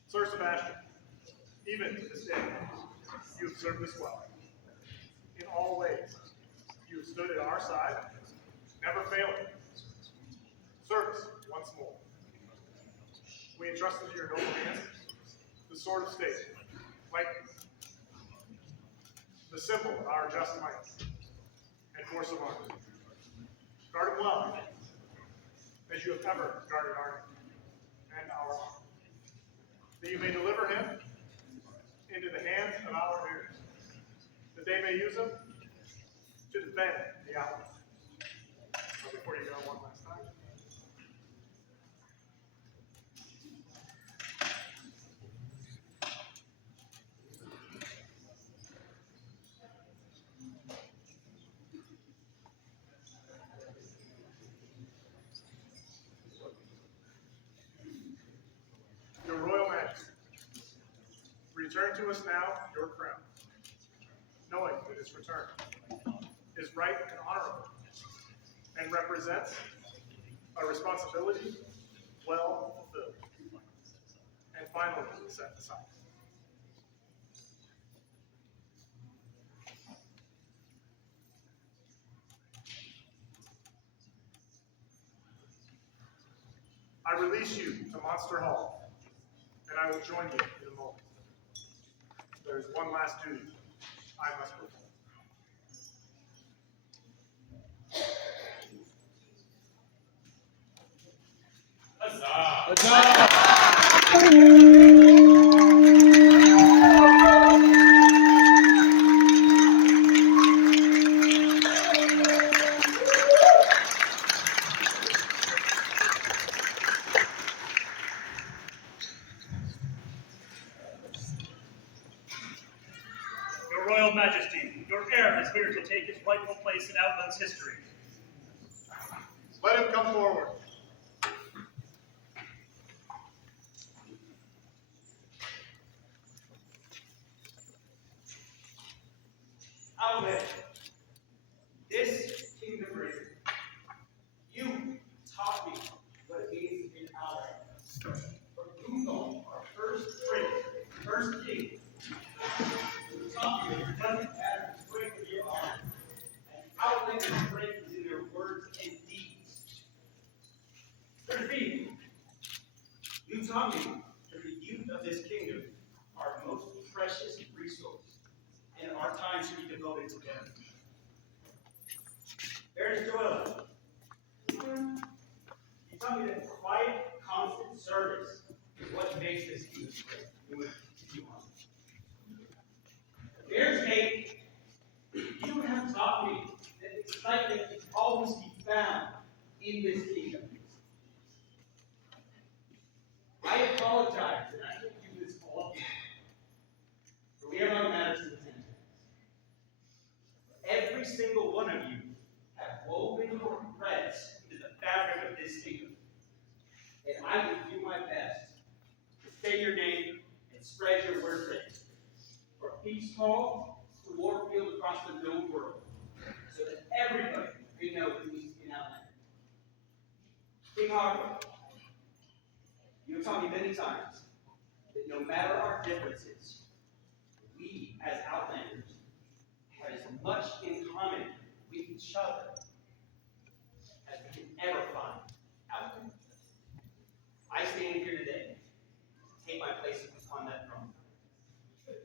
Sir Sebastian, even to this day, you have served us well. In all ways, you have stood at our side, never failing. Service once more. We entrust into your noble hands the sword of state, like the symbol of our just might and force of arms. Guard it well, as you have ever guarded our name. that you may deliver him into the hands of our heirs, that they may use him to defend the Outlands. But before you go, one last time. Your Royal Majesty, return to us now your crown, knowing that its return is right and honorable, and represents a responsibility well fulfilled, and finally set aside. I release you to Monster Hall, and I will join you in a moment. There is one last duty I must perform. Your Royal Majesty, your heir is here to take his rightful place in Outlands history. Let him come forward. Outlands, this kingdom reign, you taught me what it means in Outlands. From Google, our first prince, first king, you taught me that it doesn't matter the strength of your arm, and Outlanders' strength is in their words and deeds. Third, you taught me that the youth of this kingdom are most precious resource, and our time should be devoted to them. There's Joel. You taught me that quiet, constant service is what makes this kingdom great. There's Kate. You have taught me that excitement can always be found in this kingdom. I apologize that I can't do this all, but we have other matters to attend to. Every single one of you have woven your threads into the fabric of this kingdom, and I will do my best to say your name and spread your word fame, from Peace Hall to Warfield across the known world, so that everybody may know who is in Outland. King Harper, you have taught me many times that no matter our differences, we as Outlanders have as much in common with each other as we can ever find out there. I stand here today to take my place upon that throne, and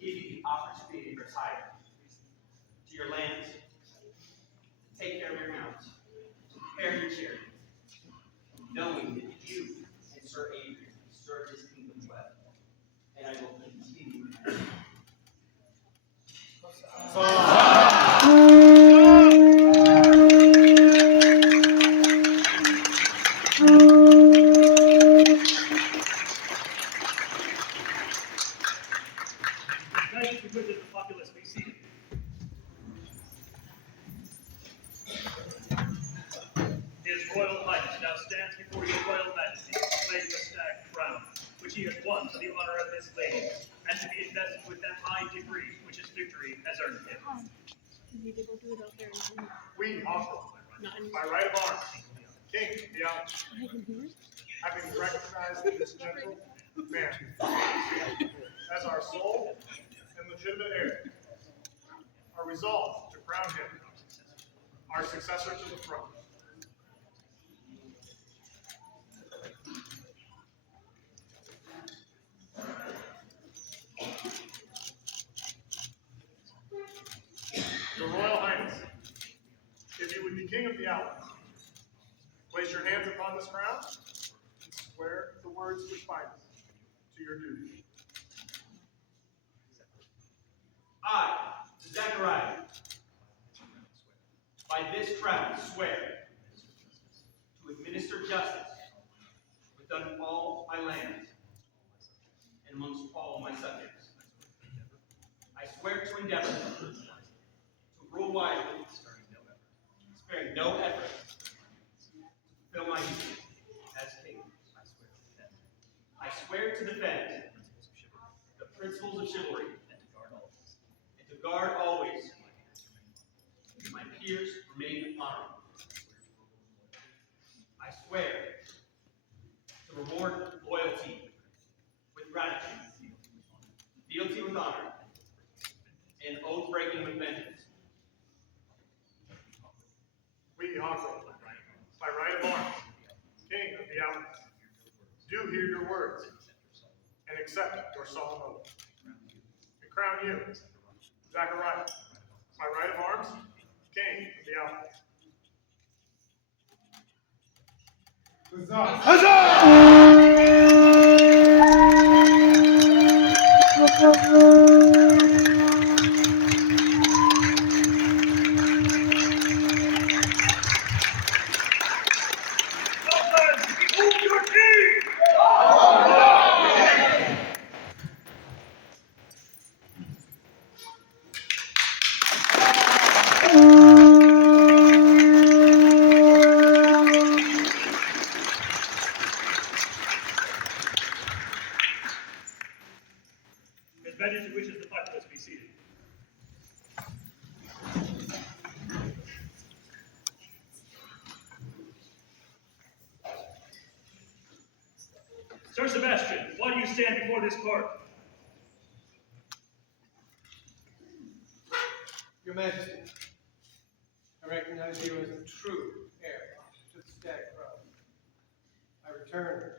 give you the opportunity to retire to your lands, to take care of your house, to prepare your charity, knowing that you and Sir Adrian serve this kingdom well, and I will continue. Thank you to the populace be seated. His Royal Highness now stands before your Royal Majesty, displaying the stag crown, which he has won for the honor of his lady, and to be invested with that high degree which his victory has earned him. We also, by right of arms, King of the Outlands, having recognized this gentle man as our sole and legitimate heir, are resolved to crown him our successor to the throne. Your Royal Highness, if you would be King of the Outlands, place your hands upon this crown and swear the words which bind us. to your duty. I, Zechariah, by this crown swear to administer justice within all my lands and amongst all my subjects. I swear to endeavor to rule wisely, sparing no effort to fulfill my duties as king. I swear to defend the principles of chivalry and to guard always my peers remain honorable. I swear to reward loyalty with gratitude, fealty with honor, and oath breaking with vengeance. We, Hawthorne, by right of arms, King of the Outlands, do hear your words and accept your solemn oath. And crown you, Zechariah, by right of arms, King of the Outlands. Outlands, behold your king! His Majesty wishes the populace be seated. Sir Sebastian, why do you stand before this court? Your Majesty, I recognize you as the true heir to the Stag Crown. I return,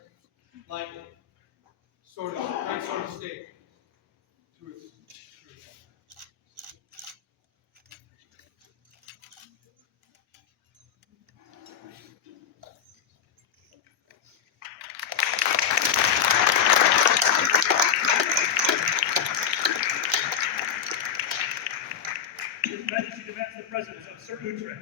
lightning, great sword of state, to its true owner. His Majesty demands the presence of Sir Utrecht.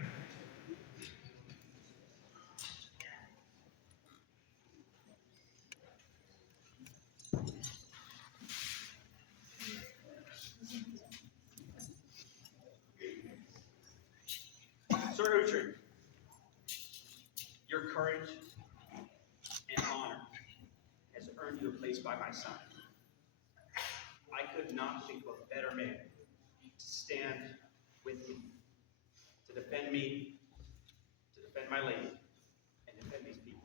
Sir Uhtred, your courage and honor has earned you a place by my side. I could not think of a better man to stand with me, to defend me, to defend my lady, and defend these people.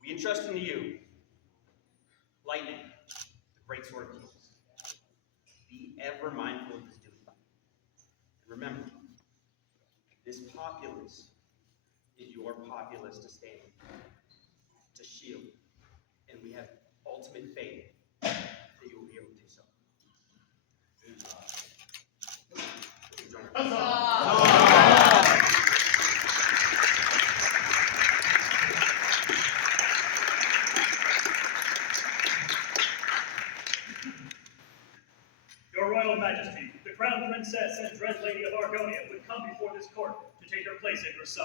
We entrust into you, Lightning, the great sword of kings. Be ever mindful of his duty. And remember, this populace is your populace to stand, to shield, and we have ultimate faith that you will be able to do so. Your Royal Majesty, the Crown Princess and Dread Lady of Argonia would come before this court to take her place at your side.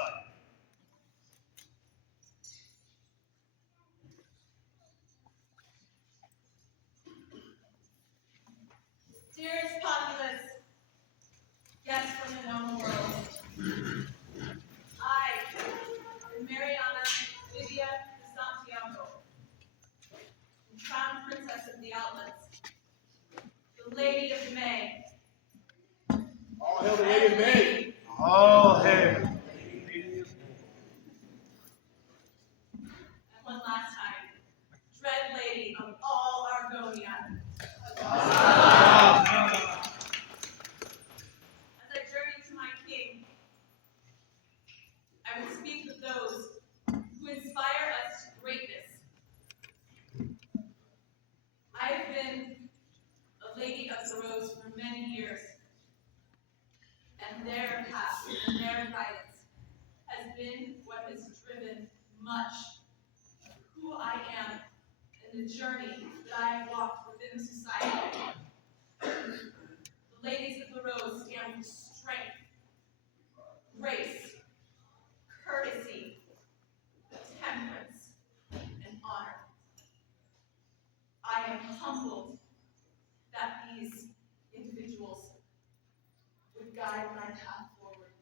Dearest populace, guests from the known world, I am Mariana Lydia de Santiago, Crown Princess of the Outlands, the Lady of May. All hail the Lady of May. All hail. And one last time, Dread Lady of all Argonia. As I journey to my king, I will speak with those who inspire us to greatness. I have been a lady of the rose for many years, and their path and their guidance has been what has driven much of who I am in in the journey that I have walked within society. The ladies of the rose stand for strength, grace, courtesy, temperance, and honor. I am humbled that these individuals would guide my path forward.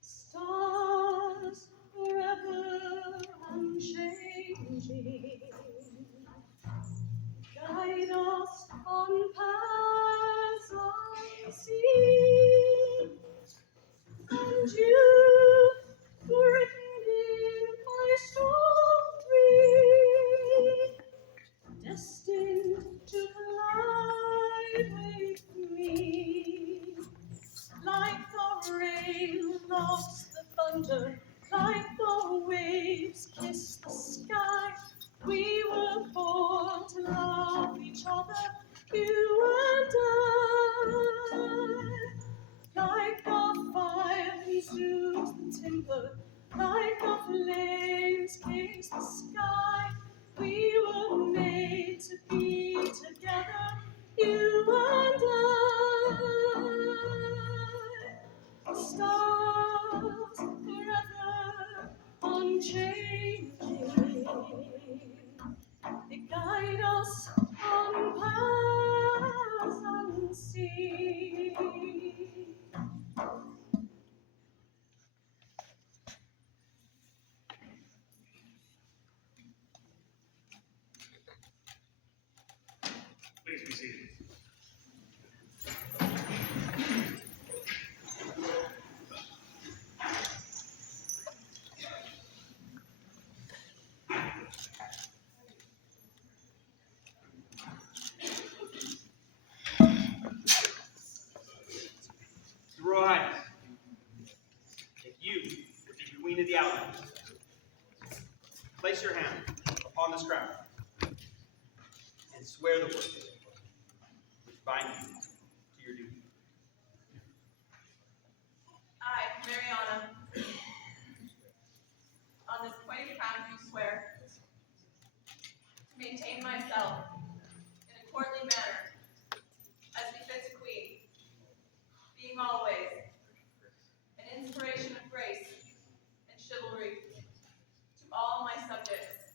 Stars forever unchanging, guide us on paths unseen, and you, written in my story, destined to collide with me. Like the rain loves the thunder, like the waves kiss the sky, we were born to love each other, you and I. Like the fire consumes the timber, like the flames kiss the sky, we were made to be together, you and I. Stars forever unchanging, they guide us on paths unseen. Please be seated. Your Royal Highness, if you would be Queen of the Outlands, place your hand upon this crown and swear the words which bind you to your duty. I, Mariana, on this quaint crown do swear to maintain myself in a courtly manner, as befits a queen, being always an inspiration of grace and chivalry to all my subjects,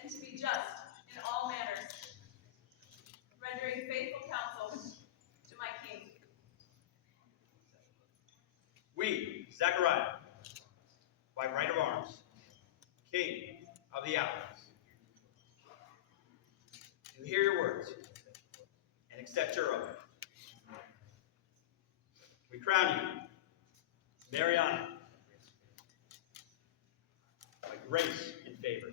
and to be just in all manners, rendering faithful counsel to my king. We, Zachariah, by right of arms, King of the Outlands, do hear your words and accept your oath. We crown you, Mariana, by grace and favor,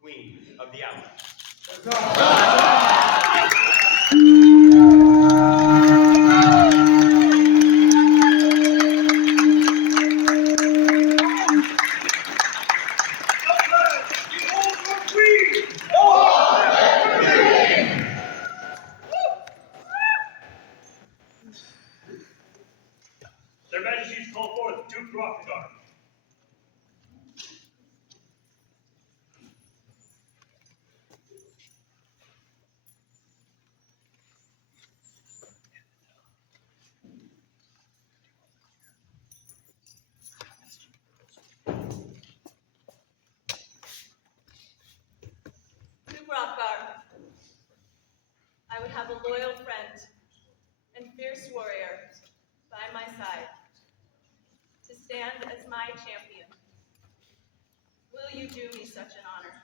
Queen of the Outlands. Their Majesties call forth Duke Rothgar. Duke Rothgar, I would have a loyal friend and fierce warrior by my side to stand as my champion. Will you do me such an honor?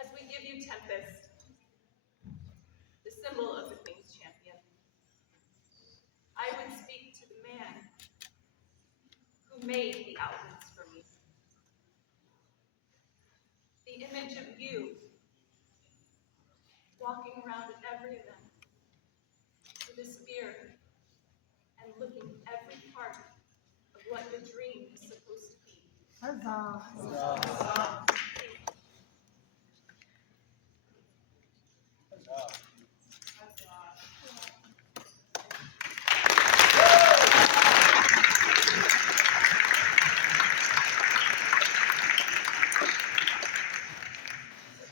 As we give you Tempest, the symbol of the Queen's champion, I would speak to the man who made the Outlands for me. The image of you what the dream is supposed to be.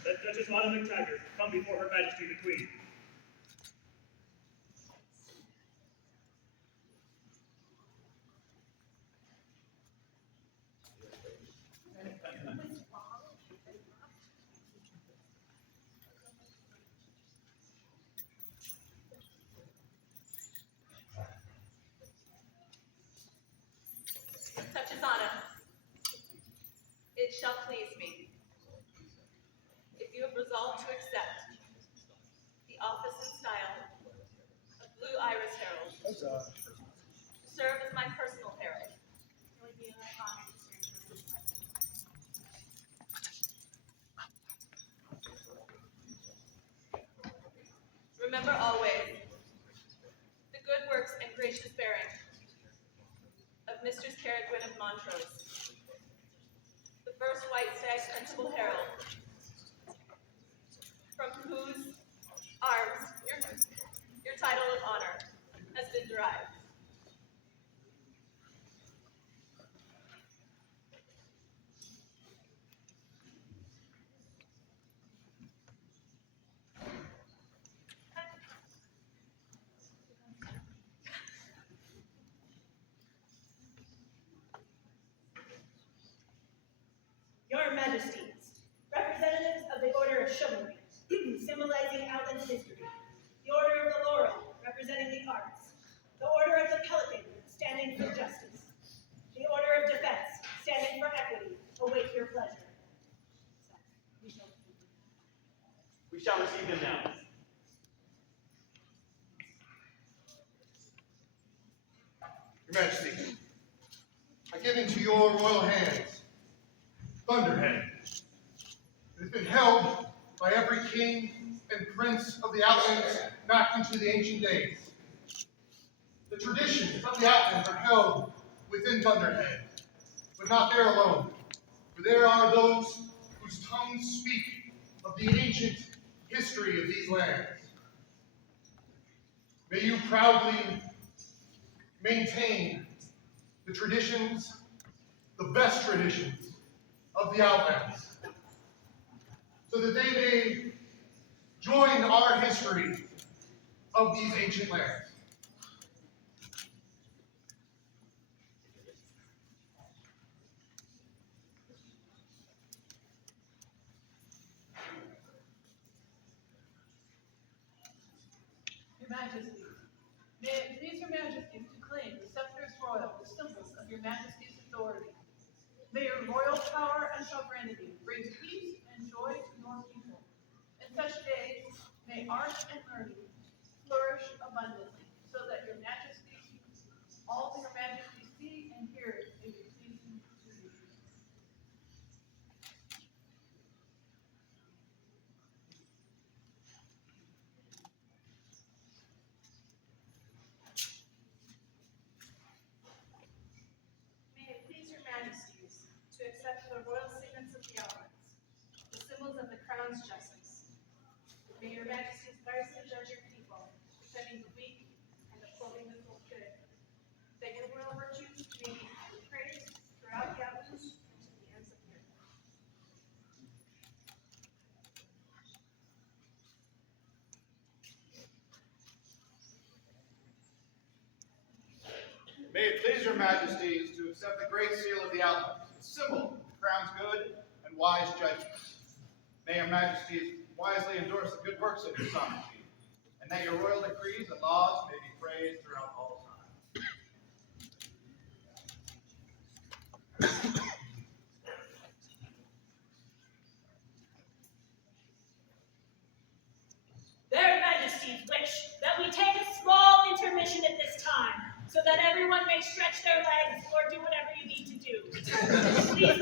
Let Duchess Anna McTaggart come before Her Majesty the Queen. Duchess Anna, it shall please me if you have resolved to accept the office and style of Blue Iris Herald, to serve as my personal herald. It would be an honor to serve you in this way. Remember always the good works and gracious bearing of Mistress Carrigan of Montrose, the first White Stag Principal Herald, from whose arms your title of honor has been derived. Your Majesties, representatives of the Order of Chivalry, symbolizing Outlands history, the Order of the Laurel, representing the arts, the Order of the Pelican, standing for justice, the Order of Defense, standing for equity, await your pleasure. We shall receive them now. Your Majesty, I give into your royal hands Thunderhead. It has been held by every king and prince of the Outlands back into the ancient days. The traditions of the Outlands are held within Thunderhead, but not there alone, for there are those whose tongues speak of the ancient history of these lands. May you proudly maintain the traditions, the best traditions of the Outlands, so that they may join our history of these ancient lands. Your Majesty, may it please your Majesty to claim the scepters royal, the symbols of your Majesty's authority. May your royal power and sovereignty bring peace and joy to your people. In such days, may art and learning flourish abundantly, so that your Majesty, all that your Majesty see and hear may be pleasing to you. May it please your Majesties to accept the royal signets of the Outlands, the symbols of the crown's justice. May your Majesties wisely judge your people, defending the weak and upholding the good, that your royal virtues may be praised throughout the Outlands and to the ends of the earth. May it please your Majesties to accept the Great Seal of the Outlands, a symbol of the crown's good and wise judgments. May your Majesties wisely endorse the good works of your sovereignty, and that your royal decrees and laws may be praised throughout all time. Their Majesties wish that we take a small intermission at this time, so that everyone may stretch their legs or do whatever you need to do. Please